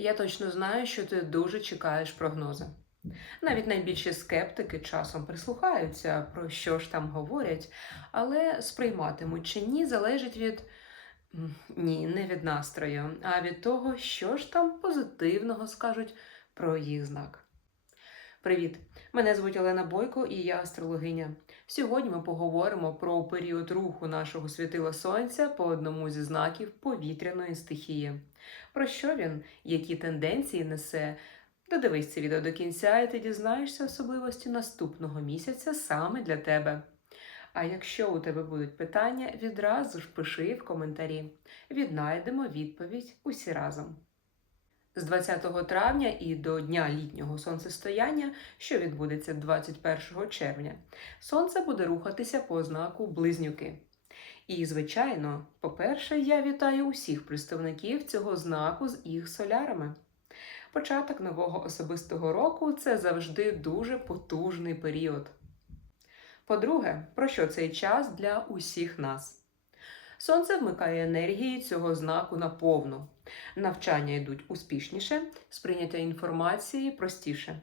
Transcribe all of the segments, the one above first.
Я точно знаю, що ти дуже чекаєш прогнози. Навіть найбільші скептики часом прислухаються, про що ж там говорять, але сприйматимуть чи ні залежить від ні, не від настрою, а від того, що ж там позитивного скажуть про їх знак. Привіт! Мене звуть Олена Бойко і я астрологиня. Сьогодні ми поговоримо про період руху нашого світила сонця по одному зі знаків повітряної стихії. Про що він, які тенденції несе. Додивись це відео до кінця, і ти дізнаєшся особливості наступного місяця саме для тебе. А якщо у тебе будуть питання, відразу ж пиши в коментарі. Віднайдемо відповідь усі разом. З 20 травня і до дня літнього сонцестояння, що відбудеться 21 червня, сонце буде рухатися по знаку близнюки. І, звичайно, по-перше, я вітаю усіх представників цього знаку з їх солярами. Початок нового особистого року це завжди дуже потужний період. По-друге, про що цей час для усіх нас? Сонце вмикає енергії цього знаку наповну. Навчання йдуть успішніше, сприйняття інформації простіше.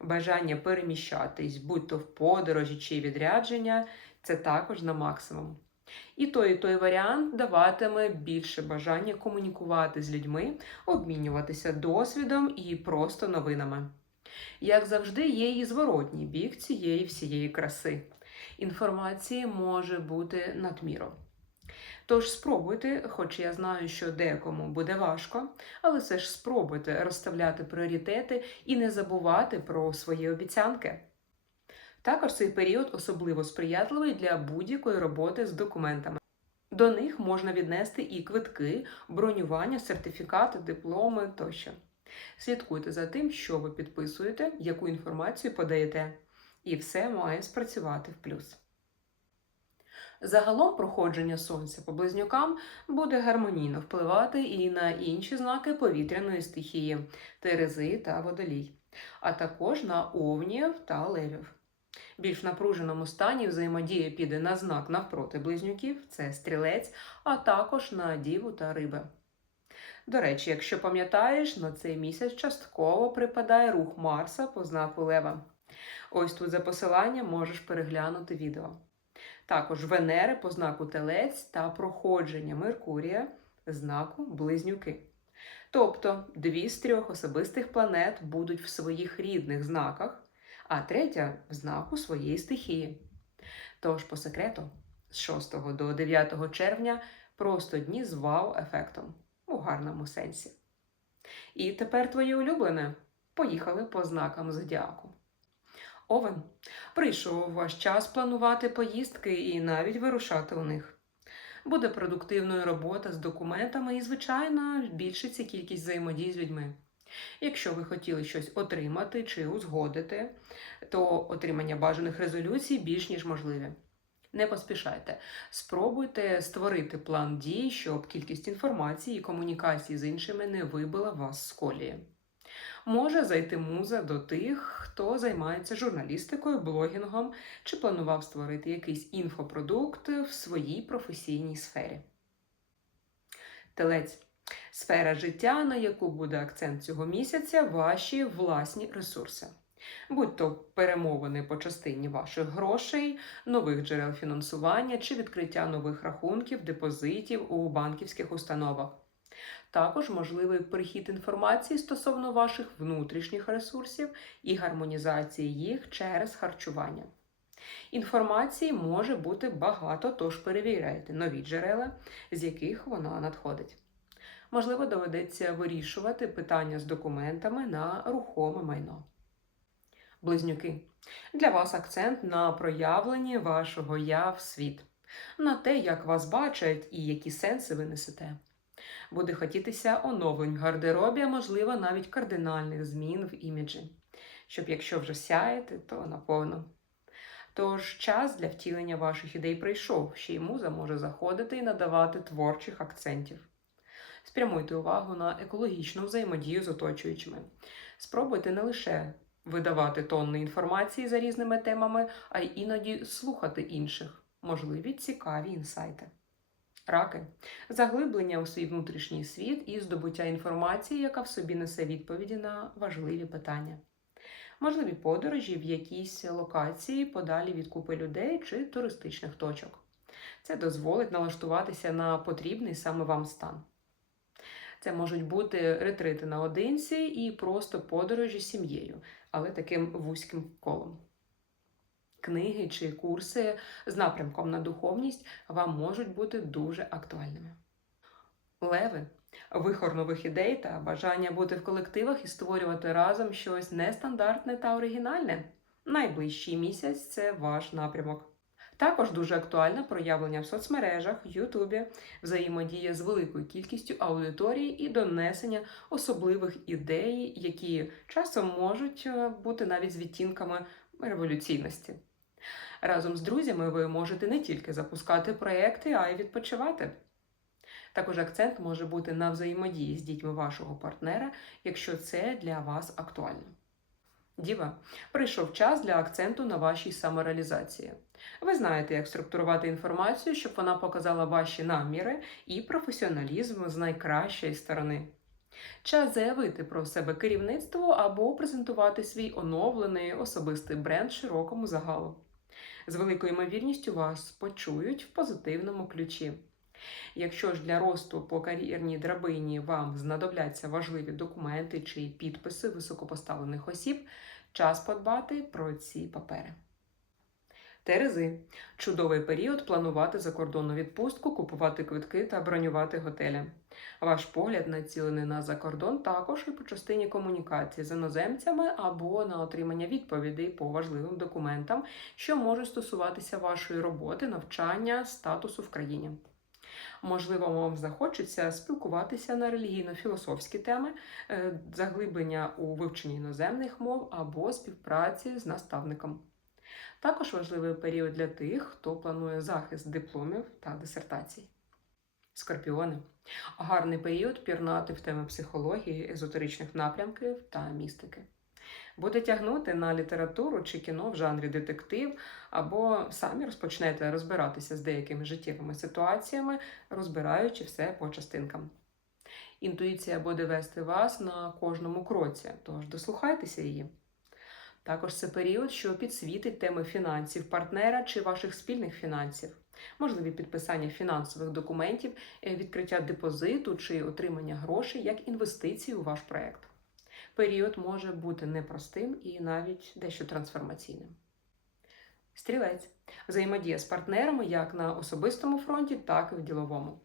Бажання переміщатись, будь то в подорожі чи відрядження, це також на максимум. І той, і той варіант даватиме більше бажання комунікувати з людьми, обмінюватися досвідом і просто новинами. Як завжди, є і зворотній бік цієї всієї краси. Інформації може бути надміру. Тож спробуйте, хоч я знаю, що декому буде важко, але все ж спробуйте розставляти пріоритети і не забувати про свої обіцянки. Також цей період особливо сприятливий для будь-якої роботи з документами. До них можна віднести і квитки, бронювання, сертифікати, дипломи тощо. Слідкуйте за тим, що ви підписуєте, яку інформацію подаєте, і все має спрацювати в плюс. Загалом проходження сонця по близнюкам буде гармонійно впливати і на інші знаки повітряної стихії Терези та водолій, а також на овнів та левів. Більш напруженому стані взаємодія піде на знак навпроти близнюків це стрілець, а також на діву та риби. До речі, якщо пам'ятаєш, на цей місяць частково припадає рух Марса по знаку Лева. Ось тут за посиланням можеш переглянути відео. Також Венери по знаку Телець та проходження Меркурія знаку Близнюки. Тобто дві з трьох особистих планет будуть в своїх рідних знаках, а третя в знаку своєї стихії. Тож, по секрету, з 6 до 9 червня просто дні з вау-ефектом у гарному сенсі. І тепер твоє улюблене. Поїхали по знакам зодіаку. Овен. Прийшов ваш час планувати поїздки і навіть вирушати у них. Буде продуктивною робота з документами і, звичайно, збільшиться кількість взаємодій з людьми. Якщо ви хотіли щось отримати чи узгодити, то отримання бажаних резолюцій більш ніж можливе. Не поспішайте, спробуйте створити план дій, щоб кількість інформації і комунікації з іншими не вибила вас з колії. Може зайти муза до тих, хто займається журналістикою, блогінгом чи планував створити якийсь інфопродукт в своїй професійній сфері. Телець сфера життя, на яку буде акцент цього місяця, ваші власні ресурси. Будь то перемовини по частині ваших грошей, нових джерел фінансування чи відкриття нових рахунків, депозитів у банківських установах. Також можливий перехід інформації стосовно ваших внутрішніх ресурсів і гармонізації їх через харчування. Інформації може бути багато, тож перевіряйте нові джерела, з яких вона надходить. Можливо, доведеться вирішувати питання з документами на рухоме майно. Близнюки. Для вас акцент на проявленні вашого я в світ, на те, як вас бачать і які сенси ви несете. Буде хотітися оновлень в гардеробі, а можливо навіть кардинальних змін в іміджі, щоб якщо вже сяєте, то наповно. Тож час для втілення ваших ідей прийшов, ще й муза може заходити і надавати творчих акцентів. Спрямуйте увагу на екологічну взаємодію з оточуючими. Спробуйте не лише видавати тонни інформації за різними темами, а й іноді слухати інших, можливі цікаві інсайти. Раки заглиблення у свій внутрішній світ і здобуття інформації, яка в собі несе відповіді на важливі питання. Можливі подорожі в якійсь локації подалі від купи людей чи туристичних точок. Це дозволить налаштуватися на потрібний саме вам стан. Це можуть бути ретрити наодинці і просто подорожі з сім'єю, але таким вузьким колом. Книги чи курси з напрямком на духовність вам можуть бути дуже актуальними. Леви вихор нових ідей та бажання бути в колективах і створювати разом щось нестандартне та оригінальне. Найближчий місяць це ваш напрямок. Також дуже актуальне проявлення в соцмережах, Ютубі, взаємодія з великою кількістю аудиторії і донесення особливих ідей, які часом можуть е, бути навіть з відтінками революційності. Разом з друзями ви можете не тільки запускати проекти, а й відпочивати. Також акцент може бути на взаємодії з дітьми вашого партнера, якщо це для вас актуально. Діва, прийшов час для акценту на вашій самореалізації. Ви знаєте, як структурувати інформацію, щоб вона показала ваші наміри і професіоналізм з найкращої сторони. Час заявити про себе керівництву або презентувати свій оновлений особистий бренд широкому загалу. З великою ймовірністю вас почують в позитивному ключі. Якщо ж для росту по кар'єрній драбині вам знадобляться важливі документи чи підписи високопоставлених осіб, час подбати про ці папери. Терези чудовий період планувати закордонну відпустку, купувати квитки та бронювати готелі. Ваш погляд націлений на закордон також і по частині комунікації з іноземцями або на отримання відповідей по важливим документам, що можуть стосуватися вашої роботи, навчання, статусу в країні. Можливо, вам захочеться спілкуватися на релігійно-філософські теми, е, заглиблення у вивченні іноземних мов або співпраці з наставником. Також важливий період для тих, хто планує захист дипломів та дисертацій. Скорпіони гарний період пірнати в теми психології, езотеричних напрямків та містики. Буде тягнути на літературу чи кіно в жанрі детектив, або самі розпочнете розбиратися з деякими життєвими ситуаціями, розбираючи все по частинкам. Інтуїція буде вести вас на кожному кроці, тож дослухайтеся її. Також це період, що підсвітить теми фінансів партнера чи ваших спільних фінансів, можливі підписання фінансових документів, е, відкриття депозиту чи отримання грошей як інвестиції у ваш проект. Період може бути непростим і навіть дещо трансформаційним. Стрілець взаємодія з партнерами як на особистому фронті, так і в діловому.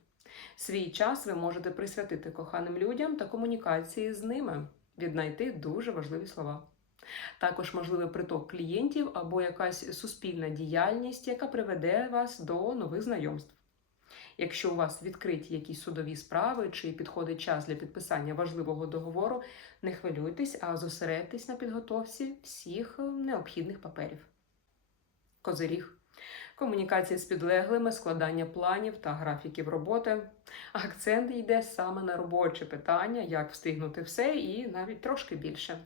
Свій час ви можете присвятити коханим людям та комунікації з ними, віднайти дуже важливі слова. Також можливий приток клієнтів або якась суспільна діяльність, яка приведе вас до нових знайомств. Якщо у вас відкриті якісь судові справи чи підходить час для підписання важливого договору, не хвилюйтесь, а зосередьтесь на підготовці всіх необхідних паперів. Козиріг. Комунікація з підлеглими, складання планів та графіків роботи. Акцент йде саме на робоче питання, як встигнути все і навіть трошки більше.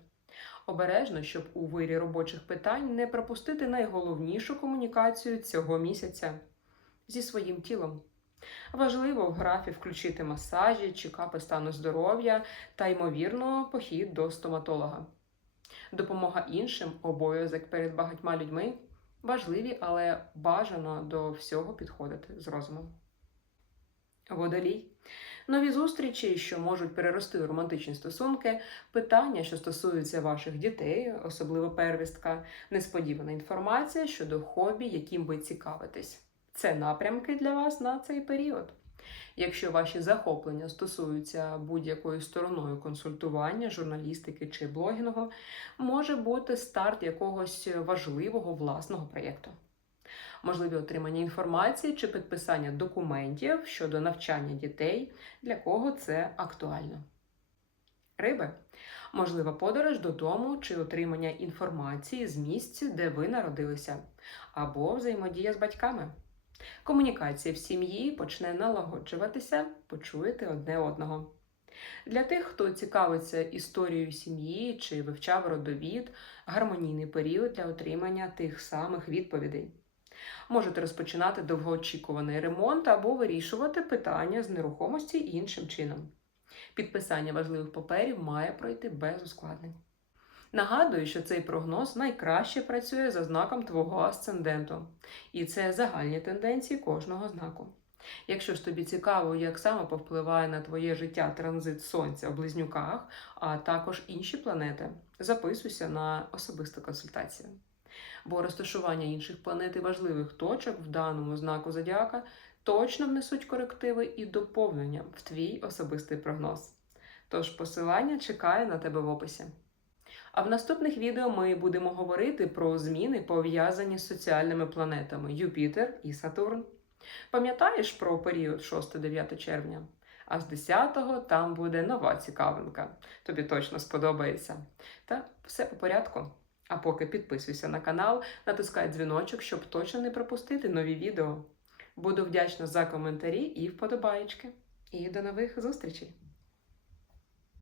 Обережно, щоб у вирі робочих питань не пропустити найголовнішу комунікацію цього місяця зі своїм тілом. Важливо в графі включити масажі, чекапи стану здоров'я та, ймовірно, похід до стоматолога. Допомога іншим, обов'язок перед багатьма людьми важливі, але бажано до всього підходити з розумом. Водолій. Нові зустрічі, що можуть перерости у романтичні стосунки, питання, що стосуються ваших дітей, особливо первістка, несподівана інформація щодо хобі, яким ви цікавитесь. Це напрямки для вас на цей період. Якщо ваші захоплення стосуються будь-якою стороною консультування, журналістики чи блогінгу, може бути старт якогось важливого власного проєкту. Можливі отримання інформації чи підписання документів щодо навчання дітей, для кого це актуально. Риби можлива подорож додому чи отримання інформації з місць, де ви народилися, або взаємодія з батьками. Комунікація в сім'ї почне налагоджуватися, почуєте одне одного. Для тих, хто цікавиться історією сім'ї чи вивчав родовід, гармонійний період для отримання тих самих відповідей. Можете розпочинати довгоочікуваний ремонт або вирішувати питання з нерухомості іншим чином. Підписання важливих паперів має пройти без ускладнень. Нагадую, що цей прогноз найкраще працює за знаком твого асценденту, і це загальні тенденції кожного знаку. Якщо ж тобі цікаво, як саме повпливає на твоє життя транзит сонця в близнюках, а також інші планети, записуйся на особисту консультацію. Бо розташування інших планет і важливих точок в даному знаку зодіака точно внесуть корективи і доповнення в твій особистий прогноз. Тож посилання чекає на тебе в описі. А в наступних відео ми будемо говорити про зміни, пов'язані з соціальними планетами Юпітер і Сатурн. Пам'ятаєш про період 6-9 червня? А з 10-го там буде нова цікавинка. Тобі точно сподобається. Та все по порядку. А поки підписуйся на канал, натискай дзвіночок, щоб точно не пропустити нові відео. Буду вдячна за коментарі і вподобаєчки. І до нових зустрічей!